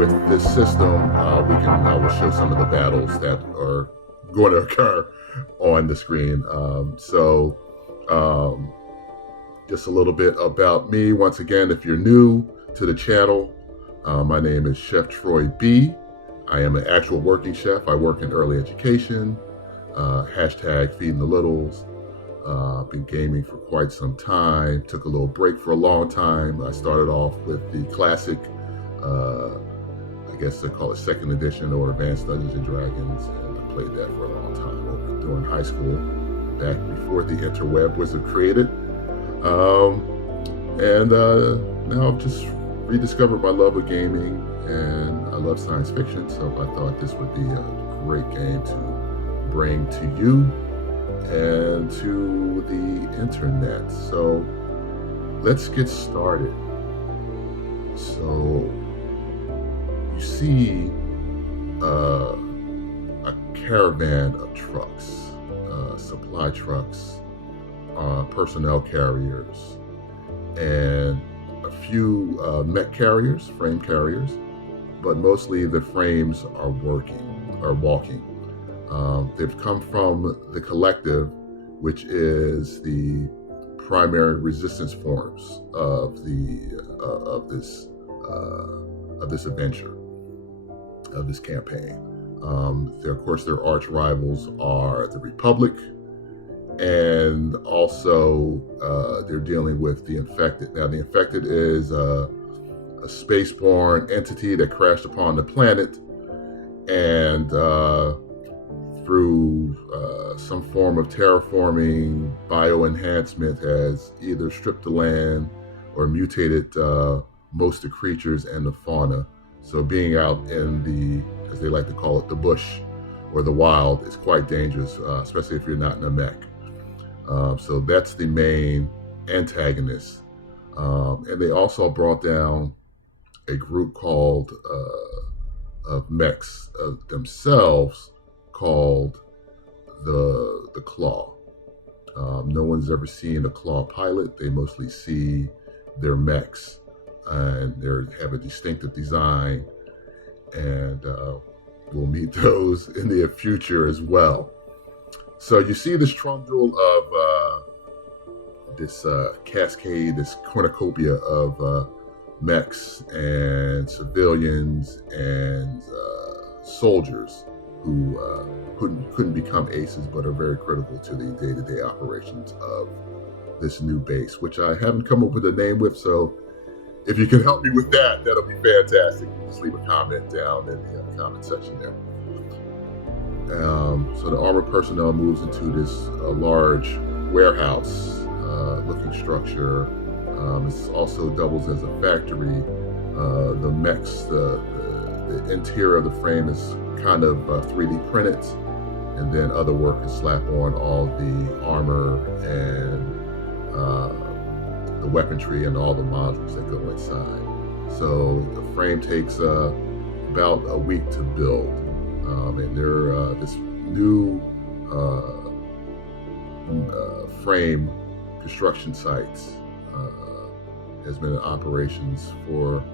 with this system, I will show some of the battles that are going to occur on the screen. Um, just a little bit about me. Once again, if you're new to the channel, my name is Chef Troy B. I am an actual working chef. I work in early education. Hashtag feeding the littles. Been gaming for quite some time. Took a little break for a long time. I started off with the classic, I guess they call it second edition or Advanced Dungeons and Dragons, and I played that for a long time during high school, back before the interweb was created. Now I've just rediscovered my love of gaming, and I love science fiction, so I thought this would be a great game to bring to you and to the internet. So let's get started. So you see a caravan of trucks, supply trucks, personnel carriers, and a few mech carriers, frame carriers, but mostly the frames are walking. They've come from the Collective, which is the primary resistance forms of this adventure, of this campaign. Of course, their arch rivals are the Republic, and also they're dealing with the Infected. Now, the Infected is a spaceborne entity that crashed upon the planet, and through some form of terraforming, bioenhancement has either stripped the land or mutated most of the creatures and the fauna. So being out in the, as they like to call it, the bush or the wild is quite dangerous, especially if you're not in a mech. So that's the main antagonist. And they also brought down a group called of mechs themselves, called the Claw. No one's ever seen a Claw pilot. They mostly see their mechs, and they have a distinctive design, and we'll meet those in the future as well. So you see this trundle of this cascade, this cornucopia of mechs and civilians and soldiers who couldn't become aces, but are very critical to the day-to-day operations of this new base, which I haven't come up with a name with. So if you can help me with that, that'll be fantastic. You just leave a comment down in the comment section there. So the armored personnel moves into this large warehouse looking structure. It also doubles as a factory. The mechs, the interior of the frame is kind of 3D printed, and then other workers slap on all the armor and the weaponry and all the modules that go inside. So the frame takes about a week to build, and they're this new frame construction site has been in operations for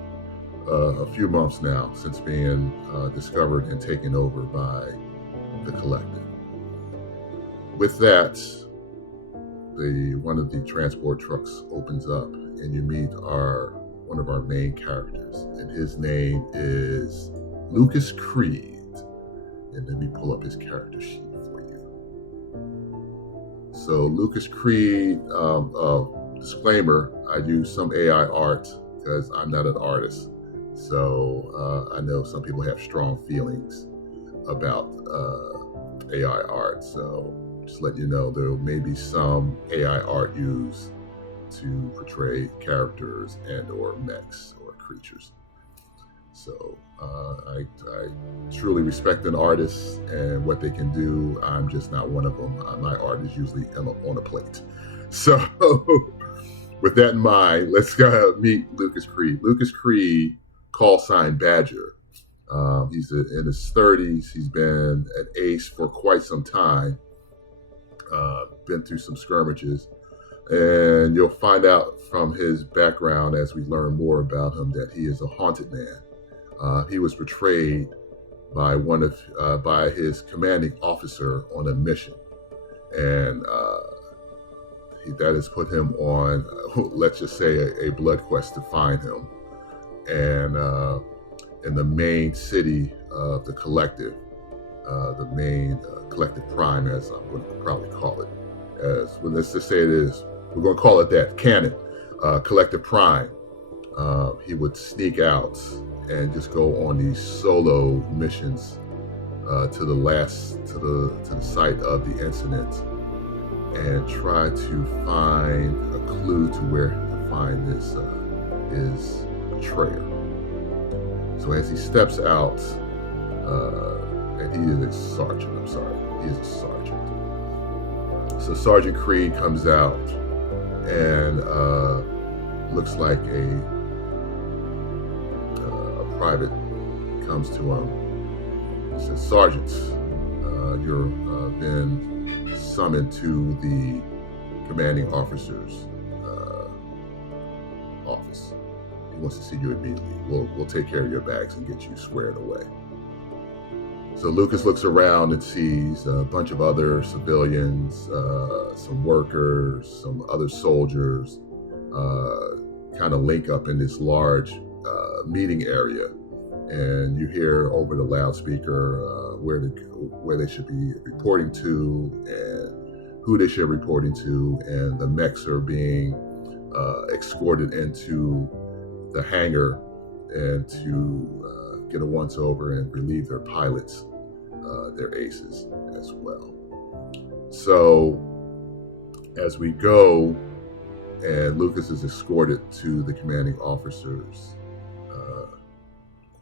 a few months now, since being discovered and taken over by the Collective. With that, one of the transport trucks opens up, and you meet one of our main characters, and his name is Lucas Creed. And let me pull up his character sheet for you. So Lucas Creed, disclaimer, I use some AI art because I'm not an artist. So I know some people have strong feelings about AI art. So just let you know, there may be some AI art used to portray characters and or mechs or creatures. So I truly respect an artist and what they can do. I'm just not one of them. My art is usually on a plate. So with that in mind, let's go meet Lucas Creed. Lucas Creed, call sign Badger. He's in his 30s. He's been an ace for quite some time. Been through some skirmishes. And you'll find out from his background as we learn more about him that he is a haunted man. He was betrayed by by his commanding officer on a mission, and that has put him on, let's just say, a blood quest to find him. And in the main city of the collective, the main collective prime, as I'm going to probably call it, let's just say it is, we're going to call it that, canon, collective prime. He would sneak out and just go on these solo missions to the site of the incident and try to find a clue to where to find his betrayer. So as he steps out, and he is a sergeant, he is a sergeant. So Sergeant Creed comes out and looks like a private comes to him. He says, "Sergeant, you're been summoned to the commanding officer's office. He wants to see you immediately. We'll take care of your bags and get you squared away." So Lucas looks around and sees a bunch of other civilians, some workers, some other soldiers, kind of link up in this large meeting area. And you hear over the loudspeaker where they should be reporting to and who they should be reporting to, and the mechs are being escorted into the hangar and to get a once-over and relieve their pilots, their aces as well. So as we go, and Lucas is escorted to the commanding officer's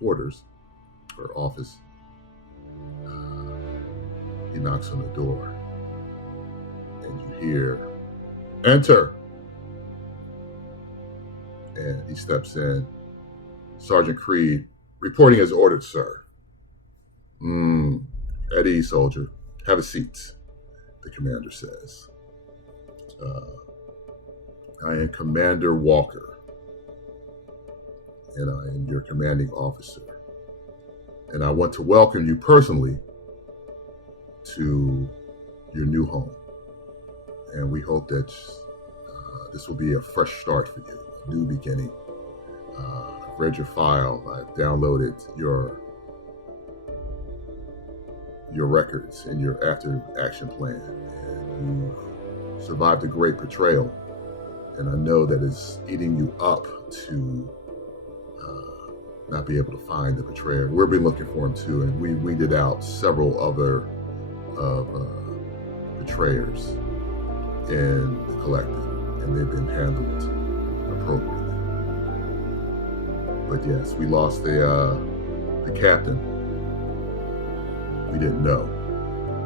quarters or office, he knocks on the door, and you hear, "Enter!" And he steps in. "Sergeant Creed, reporting as ordered, sir." At ease, soldier. Have a seat, the commander says. "I am Commander Walker, and I am your commanding officer. And I want to welcome you personally to your new home. And we hope that this will be a fresh start for you, a new beginning. I've read your file. I've downloaded your records and your after action plan. And you survived a great betrayal. And I know that it's eating you up to not be able to find the betrayer. We'll be looking for him too. And we weeded out several other betrayers in the collective, and they've been handled appropriately. But yes, we lost the captain. We didn't know.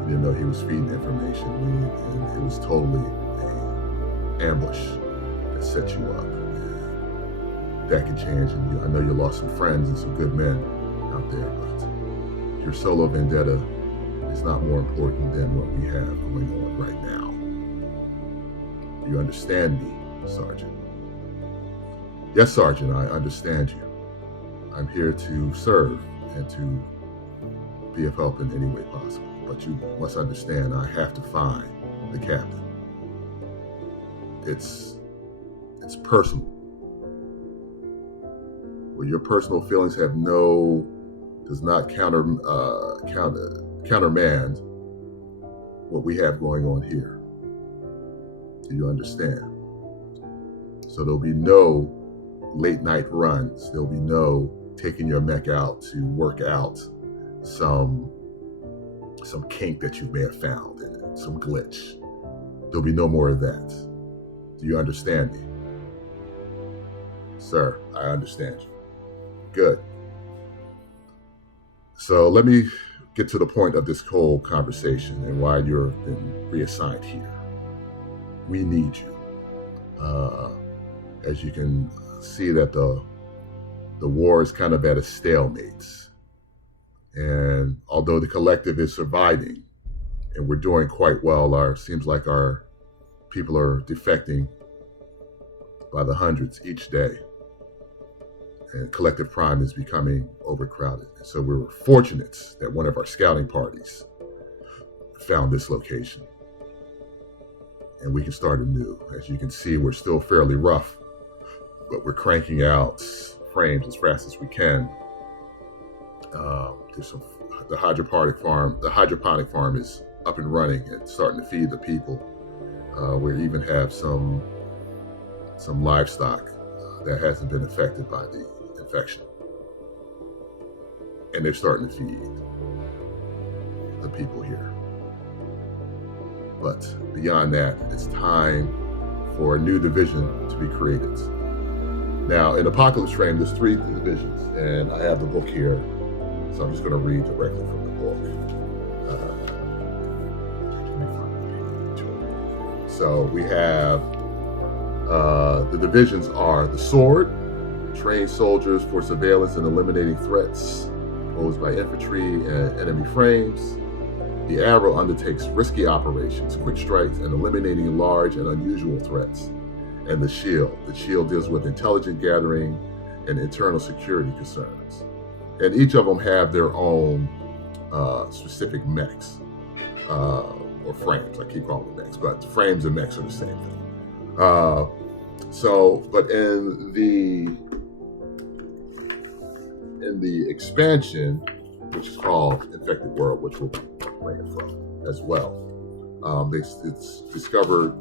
We didn't know he was feeding information. And it was totally an ambush that set you up. And that could change. And I know you lost some friends and some good men out there, but your solo vendetta is not more important than what we have going on right now. Do you understand me, Sergeant? Yes, Sergeant, I understand you. I'm here to serve and to be of help in any way possible. But you must understand, I have to find the captain. It's personal. Where your personal feelings does not countermand what we have going on here. Do you understand? So there'll be no late night runs. There'll be no taking your mech out to work out some kink that you may have found in it, some glitch. There'll be no more of that. Do you understand me? Sir, I understand you. Good. So let me get to the point of this whole conversation and why you've been reassigned here. We need you. As you can see that the war is kind of at a stalemate. And although the collective is surviving and we're doing quite well, seems like our people are defecting by the hundreds each day. and collective crime is becoming overcrowded. And so we were fortunate that one of our scouting parties found this location, and we can start anew. As you can see, we're still fairly rough, but we're cranking out frames as fast as we can. The hydroponic farm is up and running and starting to feed the people. We even have some livestock that hasn't been affected by the infection, and they're starting to feed the people here. But beyond that, it's time for a new division to be created. Now, in Apocalypse Frame, there's 3 divisions, and I have the book here, so I'm just going to read directly from the book. Let me find the page. So we have the divisions are the Sword, trained soldiers for surveillance and eliminating threats posed by infantry and enemy frames. The Arrow undertakes risky operations, quick strikes, and eliminating large and unusual threats. And the Shield deals with intelligence gathering and internal security concerns. And each of them have their own specific mechs or frames. I keep calling them mechs, but frames and mechs are the same thing. But in the expansion, which is called Infected World, which we'll be playing from as well,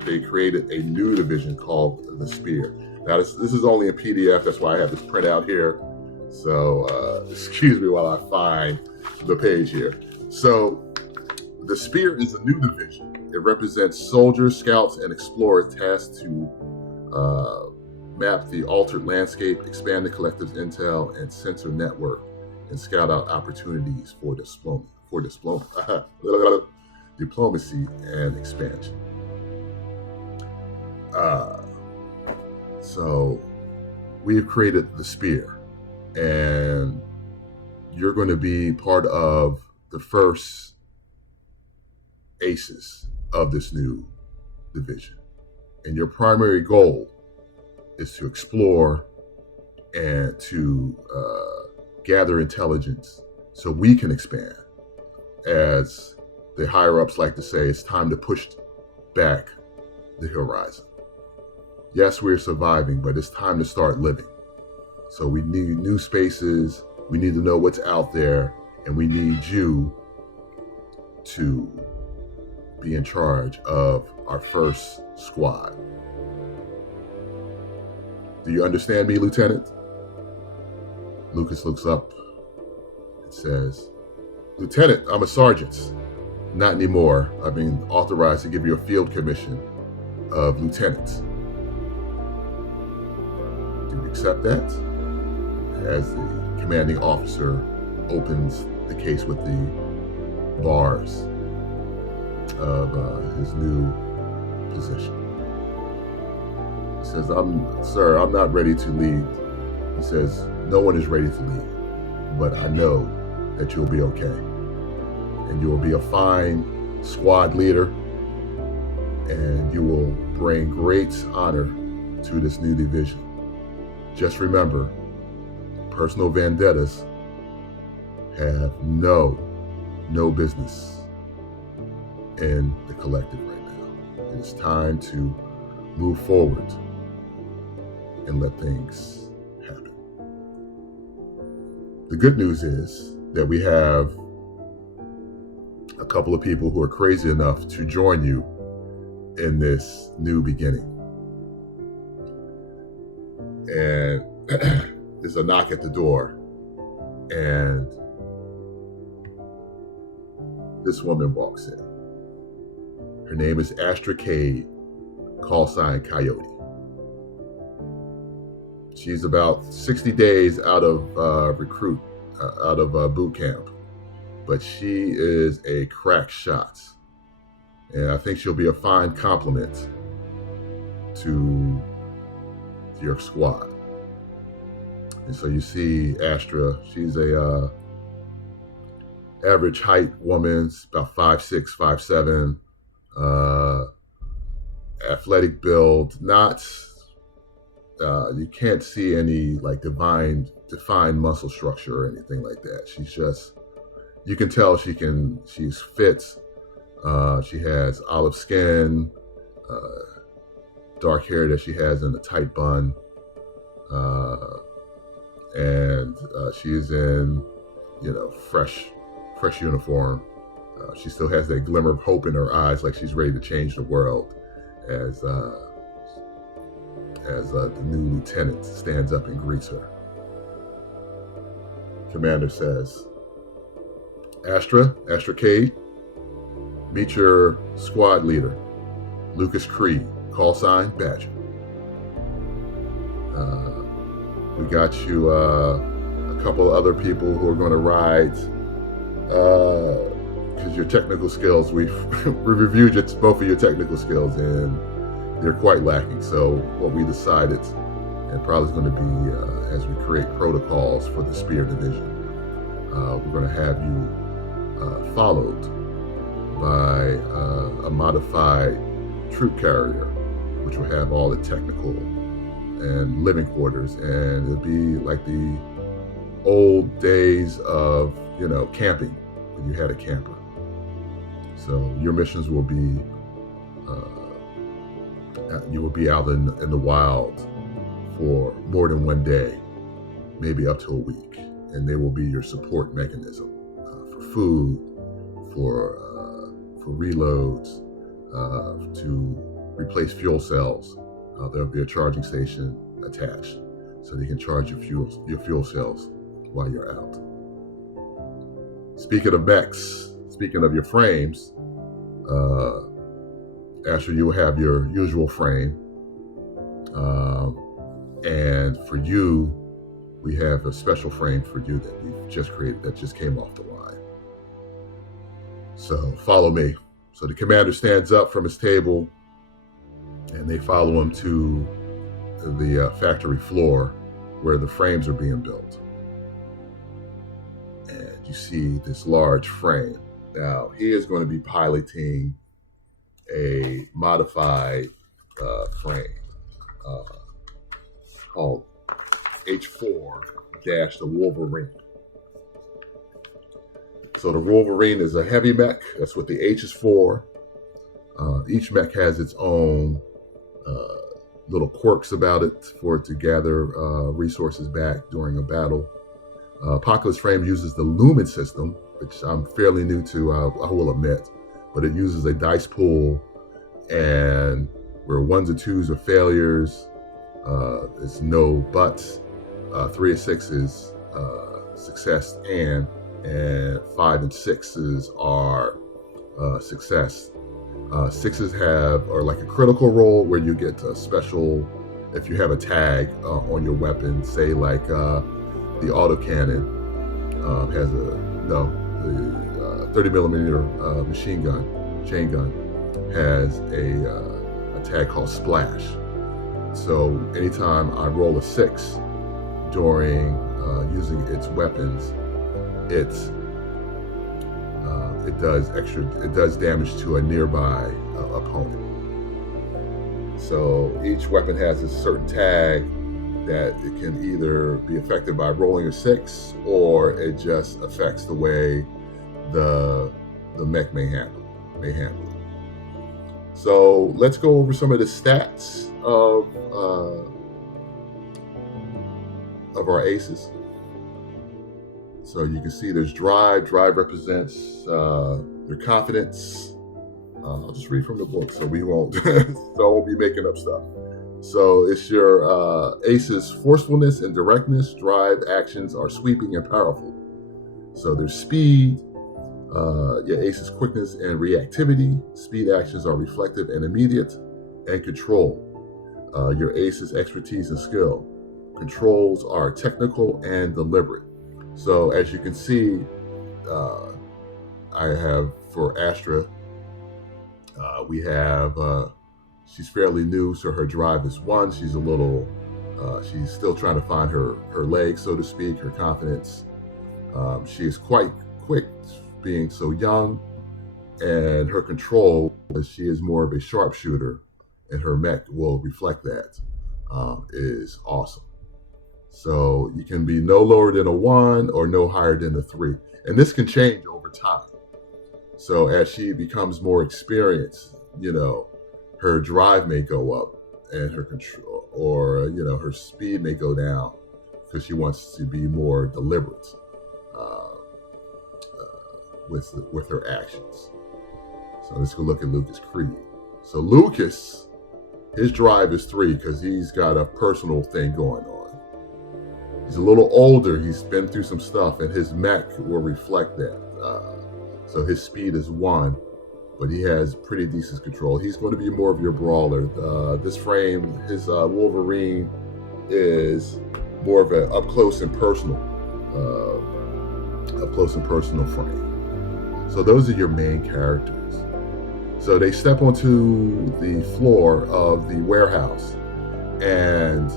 they created a new division called the Spear. Now, this is only a PDF, that's why I have this printout here. So excuse me while I find the page here. So the Spear is a new division. It represents soldiers, scouts, and explorers tasked to map the altered landscape, expand the collective's intel and sensor network, and scout out opportunities for diplomacy and expansion. So we've created the Spear, and you're going to be part of the first aces of this new division. And your primary goal is to explore and to gather intelligence so we can expand. As the higher ups like to say, it's time to push back the horizon. Yes, we're surviving, but it's time to start living. So we need new spaces, we need to know what's out there, and we need you to be in charge of our first squad. Do you understand me, Lieutenant? Lucas looks up and says, Lieutenant, I'm a sergeant. Not anymore. I've been authorized to give you a field commission of lieutenant. Do you accept that? As the commanding officer opens the case with the bars of his new position. He says, Sir, I'm not ready to lead. He says, no one is ready to lead, but I know that you'll be okay. And you will be a fine squad leader, and you will bring great honor to this new division. Just remember, personal vendettas have no business in the collective right now. It is time to move forward and let things happen. The good news is that we have a couple of people who are crazy enough to join you in this new beginning. And there's a knock at the door, and this woman walks in. Her name is Astra Cade, call sign Coyote. She's about 60 days out of boot camp, but she is a crack shot, and I think she'll be a fine complement to your squad. And so you see Astra, she's a average height woman, about 5'6", 5'7", athletic build, not You can't see any like defined muscle structure or anything like that. She's just, you can tell she's fit. She has olive skin, uh, dark hair that she has in a tight bun, uh, and she is in, fresh uniform. She still has that glimmer of hope in her eyes, like she's ready to change the world. As the new lieutenant stands up and greets her, Commander says, Astra Cade, meet your squad leader, Lucas Creed, call sign Badger. We got you a couple of other people who are going to ride, because your technical skills, we reviewed both of your technical skills, and they're quite lacking. So what we decided, and probably is going to be as we create protocols for the Spear Division, we're going to have you followed by a modified troop carrier, which will have all the technical and living quarters, and it'll be like the old days of camping, when you had a camper. So your missions will be you will be out in the wild for more than one day, maybe up to a week, and they will be your support mechanism for food, for reloads, to replace fuel cells. There'll be a charging station attached, so they can charge your fuel cells while you're out. Speaking of mechs, speaking of your frames, Asher, you will have your usual frame, and for you, we have a special frame for you that we've just created, that just came off the line. So follow me. So the commander stands up from his table, and they follow him to the factory floor where the frames are being built. And you see this large frame. Now, he is going to be piloting a modified frame called H4-the Wolverine. So the Wolverine is a heavy mech. That's what the H is for. Each mech has its own little quirks about it for it to gather resources back during a battle. Apocalypse Frame uses the Lumen system, which I'm fairly new to, I will admit, but it uses a dice pool, and where 1s and 2s are failures, it's no buts. 3 and 6 is success, and 5 and 6s are success. 6s are like a critical roll, where you get a special, if you have a tag on your weapon, say like the autocannon has the 30 millimeter machine gun, chain gun, has a tag called Splash. So anytime I roll a 6 during using its weapons, it does damage to a nearby opponent. So each weapon has a certain tag that it can either be affected by rolling a 6, or it just affects the way the mech may handle it. So let's go over some of the stats of our aces. So you can see there's drive. Drive represents their confidence. I'll just read from the book, so we won't be making up stuff. So it's your aces: forcefulness and directness. Drive actions are sweeping and powerful. So there's speed. Your aces: quickness and reactivity. Speed actions are reflective and immediate. And control. Your aces: expertise and skill. Controls are technical and deliberate. So as you can see, I have for Astra, we have, she's fairly new, so her drive is 1. She's a little, she's still trying to find her legs, so to speak, her confidence. She is quite quick, being so young, and her control, she is more of a sharpshooter, and her mech will reflect that. is awesome. So you can be no lower than a 1 or no higher than a 3. And this can change over time. So as she becomes more experienced, her drive may go up and her control, or her speed may go down because she wants to be more deliberate with her actions. So let's go look at Lucas Creed. So Lucas, his drive is 3 because he's got a personal thing going on. He's a little older. He's been through some stuff, and his mech will reflect that. So his speed is 1, but he has pretty decent control. He's going to be more of your brawler. This frame, his Wolverine, is more of an up close and personal frame. So those are your main characters. So they step onto the floor of the warehouse, and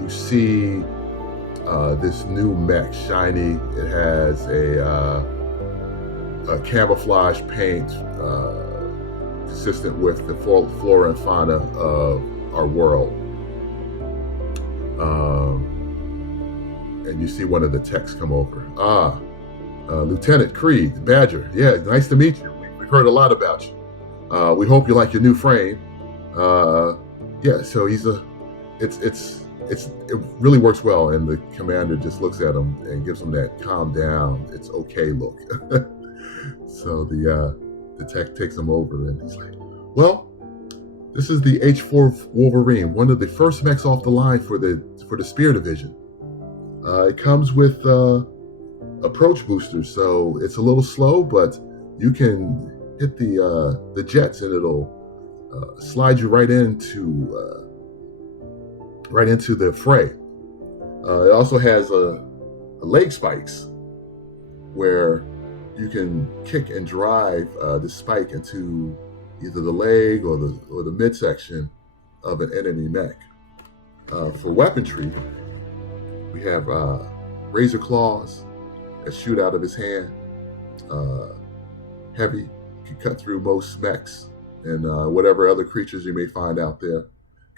you see this new mech, shiny. It has a camouflage paint consistent with the flora and fauna of our world. And you see one of the techs come over. Lieutenant Creed, Badger. Yeah, nice to meet you. We've heard a lot about you. We hope you like your new frame. Yeah, so it really works well, and the commander just looks at him and gives him that calm down, it's okay look. So the tech takes him over, and he's like, well, this is the H4 Wolverine, one of the first mechs off the line for the Spear Division. It comes with approach boosters, so it's a little slow, but you can hit the jets, and it'll slide you right into the fray. It also has a leg spikes where you can kick and drive the spike into either the leg or the midsection of an enemy mech. For weaponry, we have razor claws that shoot out of his hand. Heavy, can cut through most mechs and whatever other creatures you may find out there.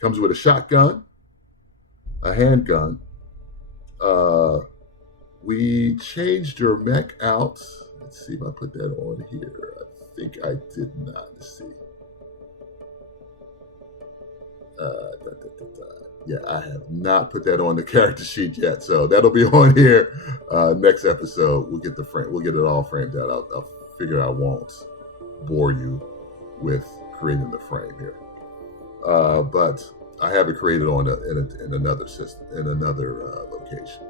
Comes with a shotgun, a handgun. We changed your mech out. Let's see if I put that on here. I think I did not. Let's see. Yeah, I have not put that on the character sheet yet, so that'll be on here next episode. We'll get it all framed out. I'll figure I won't bore you with creating the frame here, but I have it created on in another system, in another location.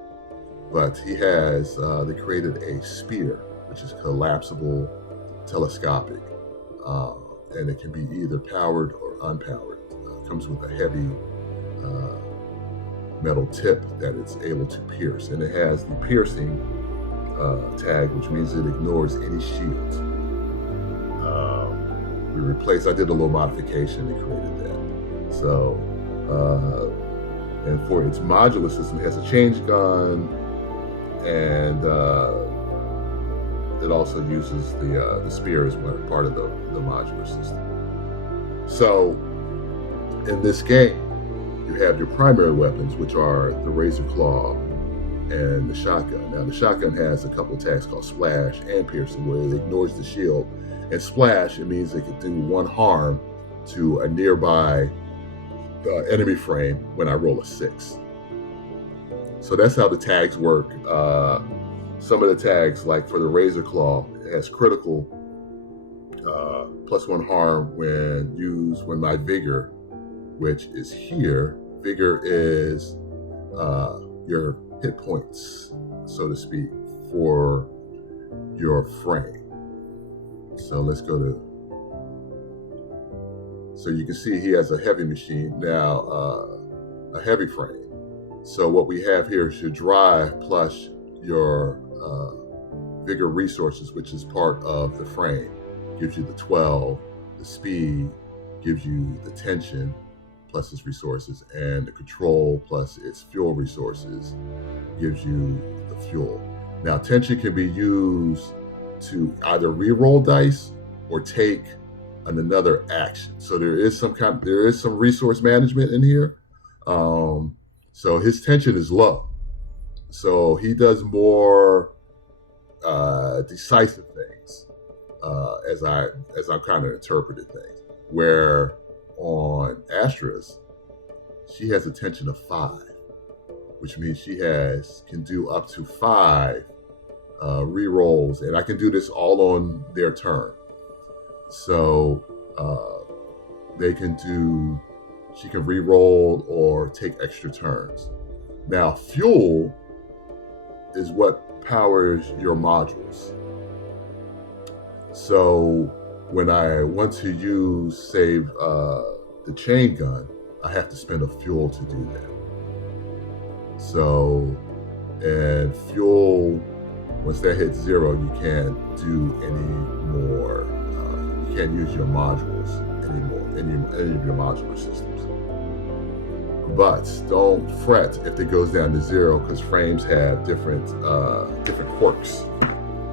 But he has they created a spear, which is collapsible, telescopic, and it can be either powered or unpowered. Comes with a heavy metal tip that it's able to pierce, and it has the piercing tag, which means it ignores any shields. I did a little modification and created that. So, and for its modular system, it has a change gun, and it also uses the spear as part of the modular system. So, in this game, you have your primary weapons, which are the razor claw and the shotgun. Now, the shotgun has a couple tags called splash and piercing, where it ignores the shield. And splash, it means it can do 1 harm to a nearby enemy frame when I roll a 6. So that's how the tags work. Some of the tags, like for the razor claw, it has critical plus 1 harm when my vigor, which is here. Vigor is your hit points, so to speak, for your frame. So let's go to, so you can see he has a heavy machine now, a heavy frame. So what we have here is your drive plus your vigor resources, which is part of the frame. Gives you the 12, the speed, gives you the tension plus its resources, and the control plus its fuel resources gives you the fuel. Now, tension can be used to either re-roll dice or take another action. So there is some resource management in here. So his tension is low. So he does more decisive things, as I kind of interpreted things. Where on Astra's, she has a tension of 5, which means she can do up to 5 re-rolls, and I can do this all on their turn. So they can do, she can re-roll or take extra turns. Now, fuel is what powers your modules. So when I want to use, say, the chain gun, I have to spend a fuel to do that. So, and fuel, once that hits 0, you can't do any more. You can't use your modules anymore, any of your modular systems. But don't fret if it goes down to 0, because frames have different quirks.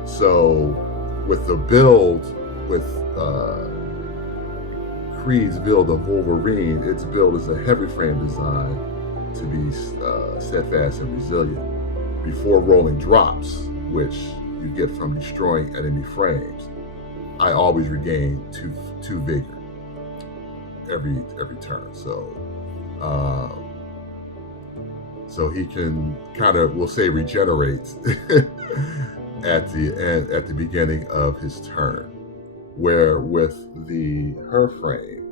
So with the build, with Creed's build of Wolverine, its build is a heavy frame design to be steadfast and resilient. Before rolling drops, which you get from destroying enemy frames, I always regain two vigor every turn. So he can kind of, we'll say, regenerate at the beginning of his turn. Where with her frame,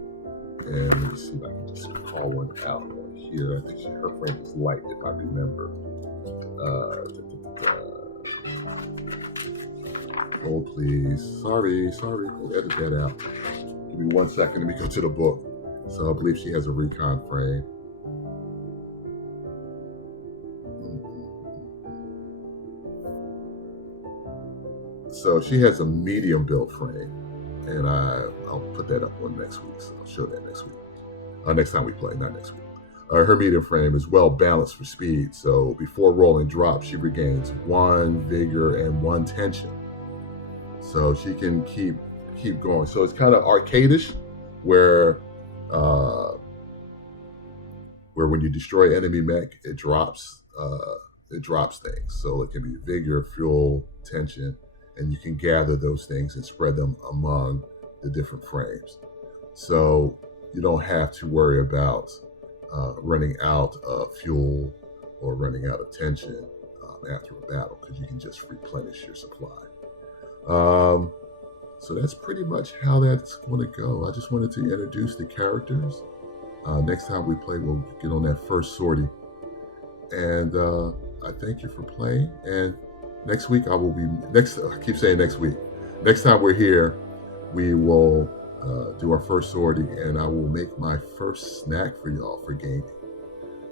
and let me see if I can just call one out on here. I think her frame is light, if I remember. Oh, please. Sorry. We'll edit that out. Give me 1 second. Let me go to the book. So I believe she has a recon frame. So she has a medium build frame, and I'll put that up on next week. So I'll show that next week. Next time we play, not next week. Her medium frame is well balanced for speed. So before rolling drop, she regains 1 vigor and 1 tension. So she can keep going. So it's kind of arcadish, where when you destroy enemy mech, it drops things. So it can be vigor, fuel, tension, and you can gather those things and spread them among the different frames. So you don't have to worry about running out of fuel or running out of tension after a battle, because you can just replenish your supply. So that's pretty much how that's going to go. I just wanted to introduce the characters. Next time we play, we'll get on that first sortie. And I thank you for playing. And next week I keep saying next week. Next time we're here, we will do our first sortie, and I will make my first snack for y'all for gaming.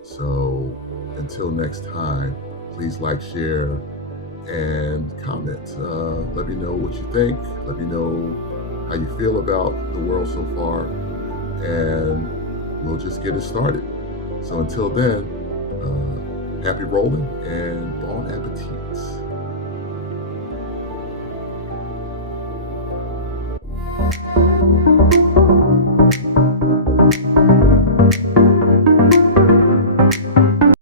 So until next time, please like, share, and comment. Let me know what you think. Let me know how you feel about the world so far, and we'll just get it started. So until then, happy rolling and bon appetit.